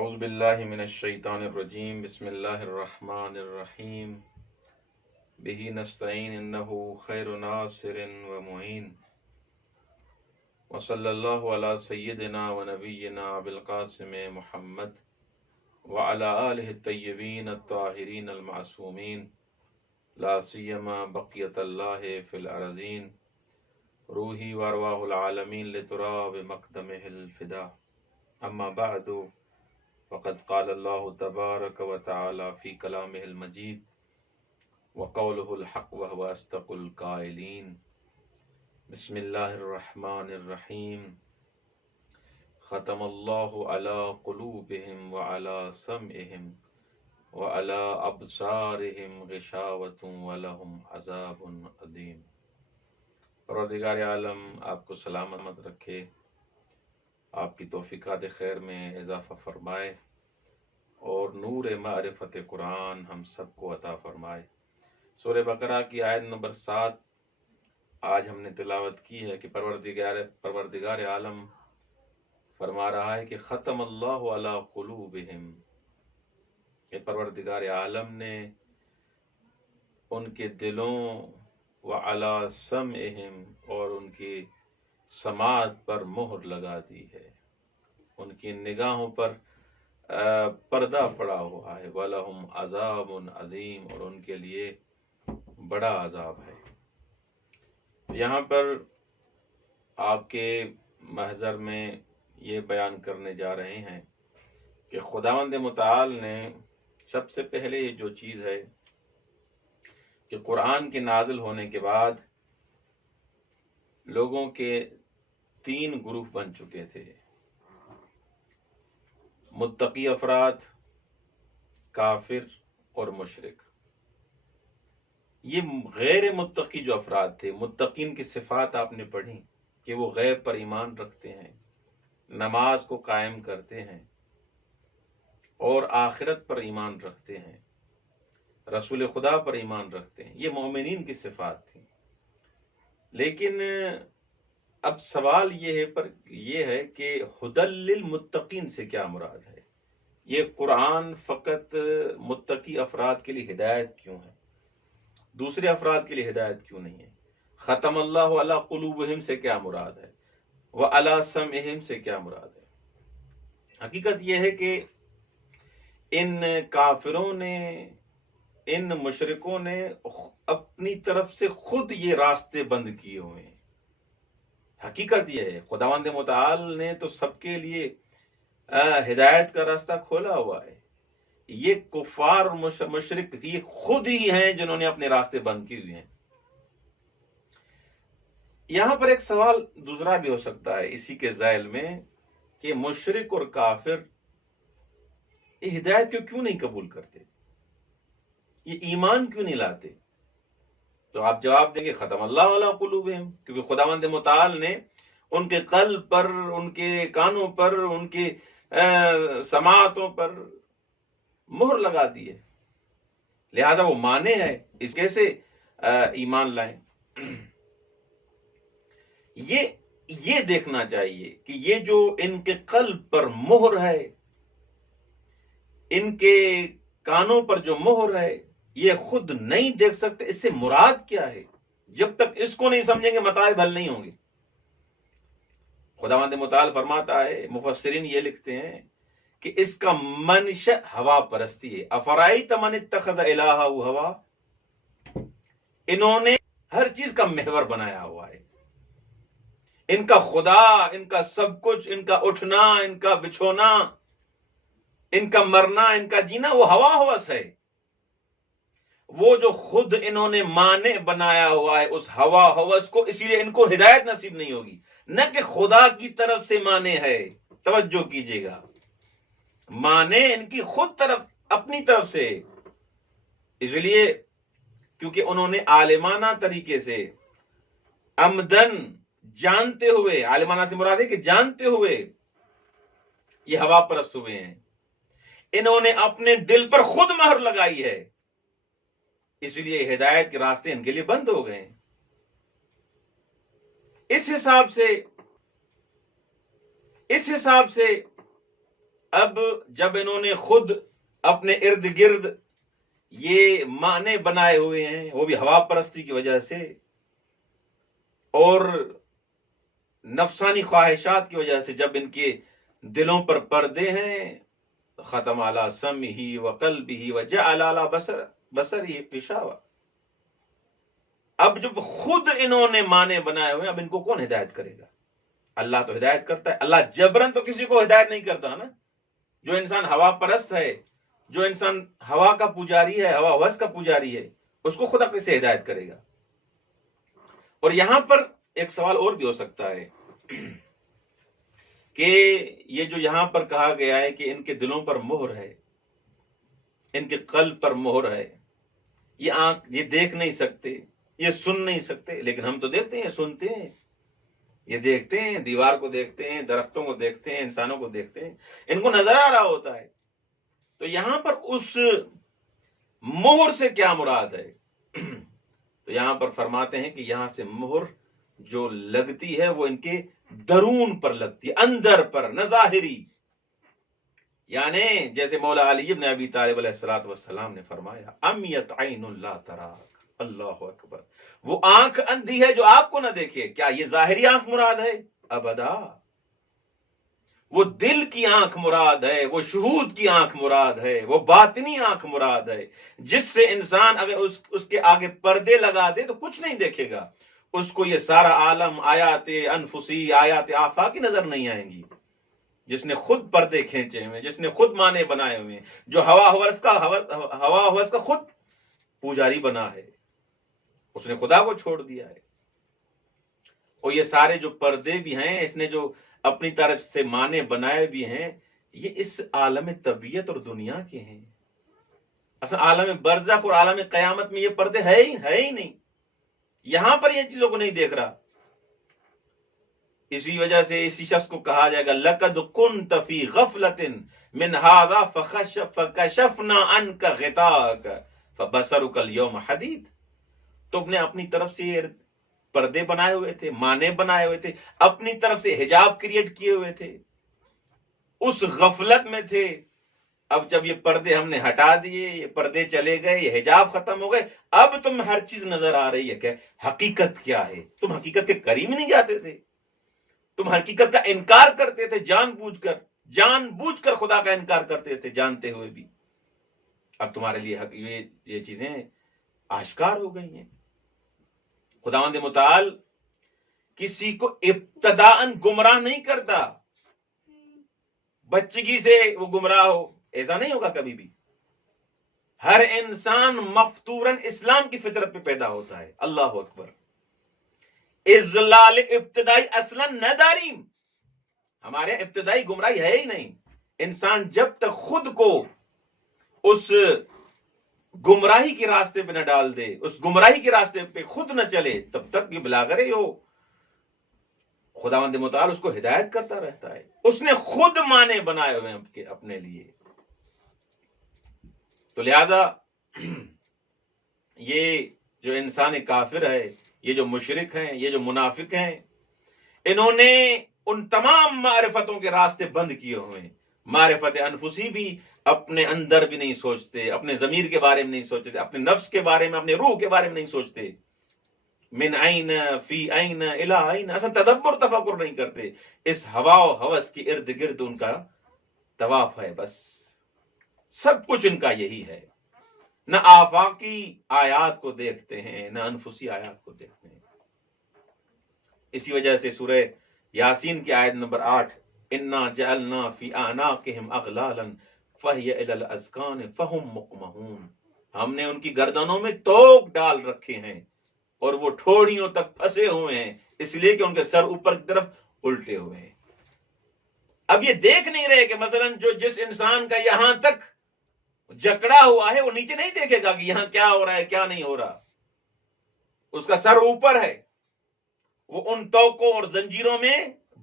اعوذ باللہ من الشیطان الرجیم بسم اللہ الرحمن الرحیم بہ نستعین انہ خیر ناصر و معین وصلی اللہ علی سیدنا و نبینا ابوالقاسم محمد وعلی آلہ الطیبین الطاہرین المعصومین لا سیما بقیت اللہ فی الارضین روحی وارواح العالمین لتراب مقدمہ الفدا اما بعد وقد قال اللہ تبارک و تعالی فی کلامہ المجید وقولہ الحق وهو اصدق القائلین بسم اللہ الرحمن الرحیم ختم اللہ علی قلوبہم وعلی سمعہم وعلی ابصارہم غشاوۃ ولہم عذاب عظیم۔ پروردگار عالم آپ کو سلامت رکھے، آپ کی توفیقات خیر میں اضافہ فرمائے اور نور معرفت قرآن ہم سب کو عطا فرمائے۔ سورہ بقرہ کی آیت نمبر 7 آج ہم نے تلاوت کی ہے کہ پروردگار عالم فرما رہا ہے کہ ختم اللہ علی قلوبہم، کہ پروردگار عالم نے ان کے دلوں وعلی سمعہم اور ان کی سماعت پر مہر لگا دی ہے، ان کی نگاہوں پر پردہ پڑا ہوا ہے، وَلَهُمْ عَذَابٌ عَظِيمٌ، اور ان کے لیے بڑا عذاب ہے۔ یہاں پر آپ کے محضر میں یہ بیان کرنے جا رہے ہیں کہ خداوند متعال نے سب سے پہلے جو چیز ہے کہ قرآن کے نازل ہونے کے بعد لوگوں کے 3 گروپ بن چکے تھے، متقی افراد، کافر اور مشرک۔ یہ غیر متقی جو افراد تھے، متقین کی صفات آپ نے پڑھی کہ وہ غیب پر ایمان رکھتے ہیں، نماز کو قائم کرتے ہیں اور آخرت پر ایمان رکھتے ہیں، رسول خدا پر ایمان رکھتے ہیں، یہ مومنین کی صفات تھی۔ لیکن اب سوال یہ ہے کہ ہدی للمتقین سے کیا مراد ہے؟ یہ قرآن فقط متقی افراد کے لیے ہدایت کیوں ہے، دوسرے افراد کے لیے ہدایت کیوں نہیں ہے؟ ختم اللہ علی قلوبہم سے کیا مراد ہے، وعلی سمعہم سے کیا مراد ہے؟ حقیقت یہ ہے کہ ان کافروں نے، ان مشرکوں نے اپنی طرف سے خود یہ راستے بند کیے ہوئے ہیں۔ حقیقت یہ ہے خداوند متعال نے تو سب کے لیے ہدایت کا راستہ کھولا ہوا ہے، یہ کفار اور مشرک یہ خود ہی ہیں جنہوں نے اپنے راستے بند کیے ہوئے ہیں۔ یہاں پر ایک سوال دوسرا بھی ہو سکتا ہے اسی کے ذیل میں کہ مشرک اور کافر یہ ہدایت کو کیوں نہیں قبول کرتے، یہ ایمان کیوں نہیں لاتے؟ تو آپ جواب دیں گے ختم اللہ علی قلوبہم، کیونکہ خداوند متعال نے ان کے قلب پر، ان کے کانوں پر، ان کے سماعتوں پر مہر لگا دی ہے، لہٰذا وہ مانے ہیں، اس کیسے ایمان لائیں؟ یہ دیکھنا چاہیے کہ یہ جو ان کے قلب پر مہر ہے، ان کے کانوں پر جو مہر ہے، یہ خود نہیں دیکھ سکتے اس سے مراد کیا ہے۔ جب تک اس کو نہیں سمجھیں گے مطالب حل نہیں ہوں گے۔ خداوند متعال فرماتا ہے، مفسرین یہ لکھتے ہیں کہ اس کا منشأ ہوا پرستی ہے۔ افرائیت من اتخذ الہہ ہوا، انہوں نے ہر چیز کا محور بنایا ہوا ہے، ان کا خدا، ان کا سب کچھ، ان کا اٹھنا، ان کا بچھونا، ان کا مرنا، ان کا جینا وہ ہوا ہوس ہے۔ وہ جو خود انہوں نے مانے بنایا ہوا ہے اس ہوا ہوس کو، اسی لیے ان کو ہدایت نصیب نہیں ہوگی، نہ کہ خدا کی طرف سے مانے ہے۔ توجہ کیجئے گا، مانے ان کی خود طرف، اپنی طرف سے، اس لیے کیونکہ انہوں نے عالمانہ طریقے سے عمدن جانتے ہوئے، عالمانہ سے مراد ہے کہ جانتے ہوئے یہ ہوا پرست ہوئے ہیں، انہوں نے اپنے دل پر خود مہر لگائی ہے، اس لیے ہدایت کے راستے ان کے لیے بند ہو گئے ہیں۔ اس حساب سے اب جب انہوں نے خود اپنے ارد گرد یہ معنی بنائے ہوئے ہیں، وہ بھی ہوا پرستی کی وجہ سے اور نفسانی خواہشات کی وجہ سے، جب ان کے دلوں پر پردے ہیں، ختم علی سمعہ وقلبہ وجعل علی بصرہ غشاوہ. اب جب خود انہوں نے معنی بنائے ہوئے، اب ان کو کون ہدایت کرے گا؟ اللہ تو ہدایت کرتا ہے. اللہ جبرن تو کسی کو ہدایت نہیں کرتا نا. جو انسان ہوا پرست ہے، جو انسان ہوا کا پجاری ہے، ہوا ہوس کا پجاری ہے، اس کو خدا کیسے ہدایت کرے گا؟ اور یہاں پر ایک سوال اور بھی ہو سکتا ہے کہ یہ جو یہاں پر کہا گیا ہے کہ ان کے دلوں پر مہر ہے، ان کے قلب پر مہر ہے، یہ آنکھ یہ دیکھ نہیں سکتے، یہ سن نہیں سکتے، لیکن ہم تو دیکھتے ہیں، سنتے ہیں، یہ دیکھتے ہیں، دیوار کو دیکھتے ہیں، درختوں کو دیکھتے ہیں، انسانوں کو دیکھتے ہیں، ان کو نظر آ رہا ہوتا ہے. تو یہاں پر اس مہر سے کیا مراد ہے؟ تو یہاں پر فرماتے ہیں کہ یہاں سے مہر جو لگتی ہے وہ ان کے درون پر لگتی ہے، اندر پر، نہ ظاہری. یعنی جیسے مولا علی بن ابی طالب علیہ السلام نے فرمایا، امیت عین لا تراک. اللہ اکبر. وہ آنکھ اندھی ہے جو آپ کو نہ دیکھے. کیا یہ ظاہری آنکھ مراد ہے؟ ابدا. وہ دل کی آنکھ مراد ہے، وہ شہود کی آنکھ مراد ہے، وہ باطنی آنکھ مراد ہے، جس سے انسان اگر اس کے آگے پردے لگا دے تو کچھ نہیں دیکھے گا. اس کو یہ سارا عالم، آیات انفسی، آیات آفاقی نظر نہیں آئیں گی. جس نے خود پردے کھینچے ہوئے، جس نے خود معنی بنائے ہوئے ہیں، جو ہوا ہوس کا خود پجاری بنا ہے، اس نے خدا کو چھوڑ دیا ہے. اور یہ سارے جو پردے بھی ہیں، اس نے جو اپنی طرف سے معنی بنائے بھی ہیں، یہ اس عالم طبیعت اور دنیا کے ہیں. اصل عالم برزخ اور عالم قیامت میں یہ پردے ہے ہی نہیں. یہاں پر یہ چیزوں کو نہیں دیکھ رہا. اسی وجہ سے اسی شخص کو کہا جائے گا، لقد كنت في غفلة من هذا فكشفنا عنك غطاءك فبصرك اليوم حديد. تم نے اپنی طرف سے پردے بنائے ہوئے تھے، معنی بنائے ہوئے تھے، اپنی طرف سے حجاب کریٹ کیے ہوئے تھے، اس غفلت میں تھے. اب جب یہ پردے ہم نے ہٹا دیے، یہ پردے چلے گئے، یہ حجاب ختم ہو گئے، اب تم ہر چیز نظر آ رہی ہے کہ حقیقت کیا ہے. تم حقیقت کے قریب نہیں جاتے تھے، تم حقیقت کا انکار کرتے تھے، جان بوجھ کر خدا کا انکار کرتے تھے، جانتے ہوئے بھی. اب تمہارے لیے یہ چیزیں آشکار ہو گئی ہیں. خداوند متعال کسی کو ابتداءً گمراہ نہیں کرتا. بچگی سے وہ گمراہ ہو، ایسا نہیں ہوگا کبھی بھی. ہر انسان مفطوراً اسلام کی فطرت پہ پیدا ہوتا ہے. اللہ اکبر. اضلال ابتدائی اصلاً نہ داریم. ہمارے ابتدائی گمراہی ہے ہی نہیں. انسان جب تک خود کو اس گمراہی کے راستے پہ نہ ڈال دے، اس گمراہی کے راستے پہ خود نہ چلے، تب تک یہ بلاگر ہو. خداوند متعال اس کو ہدایت کرتا رہتا ہے. اس نے خود معنی بنائے ہوئے ہیں اپنے لیے. تو لہذا یہ جو انسان کافر ہے، یہ جو مشرک ہیں، یہ جو منافق ہیں، انہوں نے ان تمام معرفتوں کے راستے بند کیے ہوئے ہیں. معرفت انفسی بھی اپنے اندر بھی نہیں سوچتے، اپنے ضمیر کے بارے میں نہیں سوچتے، اپنے نفس کے بارے میں، اپنے روح کے بارے میں نہیں سوچتے. من عین فی عین الی عین، اصلا تدبر تفکر نہیں کرتے. اس ہوا و ہوس کے ارد گرد ان کا طواف ہے. بس سب کچھ ان کا یہی ہے. نہ آفاقی آیات کو دیکھتے ہیں، نہ انفسی آیات کو دیکھتے ہیں. اسی وجہ سے سورہ یاسین کی آیت نمبر 8، انا جعلنا فی اعناقہم اغلالا فہی الی الاذقان فہم مقمحون. ہم نے ان کی گردنوں میں توق ڈال رکھے ہیں اور وہ ٹھوڑیوں تک پھنسے ہوئے ہیں، اس لیے کہ ان کے سر اوپر کی طرف الٹے ہوئے ہیں. اب یہ دیکھ نہیں رہے کہ مثلا جس انسان کا یہاں تک جکڑا ہوا ہے، وہ نیچے نہیں دیکھے گا کہ یہاں کیا ہو رہا ہے، کیا نہیں ہو رہا. اس کا سر اوپر ہے، وہ ان توقوں اور زنجیروں میں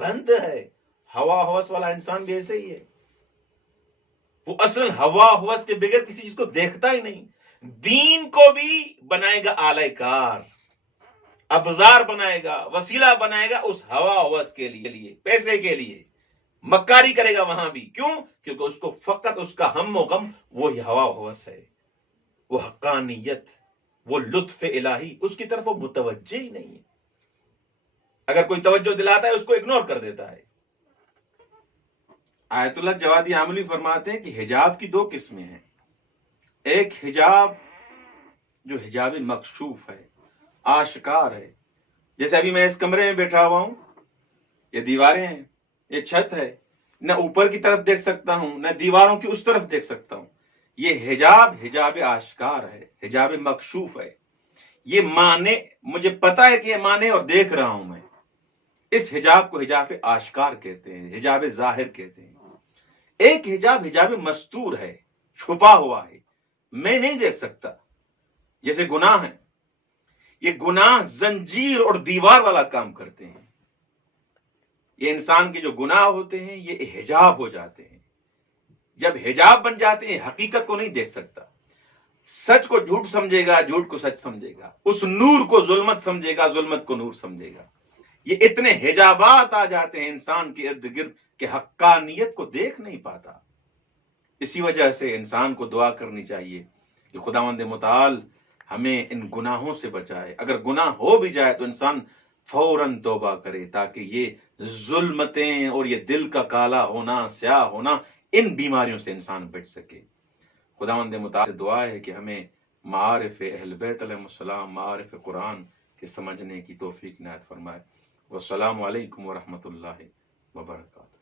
بند ہے. ہوا ہوس والا انسان بھی ایسے ہی ہے. وہ اصل ہوا ہوس کے بغیر کسی چیز کو دیکھتا ہی نہیں. دین کو بھی بنائے گا آلہ کار، ابزار بنائے گا، وسیلہ بنائے گا اس ہوا ہوس کے لیے، پیسے کے لیے. مکاری کرے گا وہاں بھی. کیوں؟ کیونکہ اس کو فقط اس کا ہم و غم وہی ہوا و ہوس ہے، وہ حقانیت، وہ لطف الہی، اس کی طرف وہ متوجہ ہی نہیں ہے. اگر کوئی توجہ دلاتا ہے اس کو اگنور کر دیتا ہے. آیت اللہ جوادی عاملی فرماتے ہیں کہ حجاب کی دو قسمیں ہیں. ایک حجاب جو حجاب مکشوف ہے، آشکار ہے. جیسے ابھی میں اس کمرے میں بیٹھا ہوا ہوں، یہ دیواریں ہیں، یہ چھت ہے، نہ اوپر کی طرف دیکھ سکتا ہوں نہ دیواروں کی اس طرف دیکھ سکتا ہوں. یہ حجاب آشکار ہے، حجاب مکشوف ہے. یہ مانے، مجھے پتا ہے کہ یہ مانے اور دیکھ رہا ہوں میں. اس حجاب کو حجاب آشکار کہتے ہیں، حجاب ظاہر کہتے ہیں. ایک حجاب مستور ہے، چھپا ہوا ہے، میں نہیں دیکھ سکتا. جیسے گناہ ہے، یہ گناہ زنجیر اور دیوار والا کام کرتے ہیں. یہ انسان کے جو گناہ ہوتے ہیں یہ حجاب ہو جاتے ہیں. جب حجاب بن جاتے ہیں حقیقت کو نہیں دیکھ سکتا. سچ کو جھوٹ سمجھے گا، جھوٹ کو سچ سمجھے گا. اس نور کو ظلمت سمجھے گا، ظلمت کو نور سمجھے گا. یہ اتنے حجابات آ جاتے ہیں انسان کے ارد گرد کہ حقانیت کو دیکھ نہیں پاتا. اسی وجہ سے انسان کو دعا کرنی چاہیے کہ خداوند متعال ہمیں ان گناہوں سے بچائے. اگر گناہ ہو بھی جائے تو انسان فوراً توبہ کرے تاکہ یہ ظلمتیں اور یہ دل کا کالا ہونا، سیاہ ہونا، ان بیماریوں سے انسان بچ سکے. خداوند متعال سے دعا ہے کہ ہمیں معارف اہل بیت علیہ السلام، معارف قرآن کے سمجھنے کی توفیق عنایت فرمائے. والسلام علیکم ورحمۃ اللہ وبرکاتہ.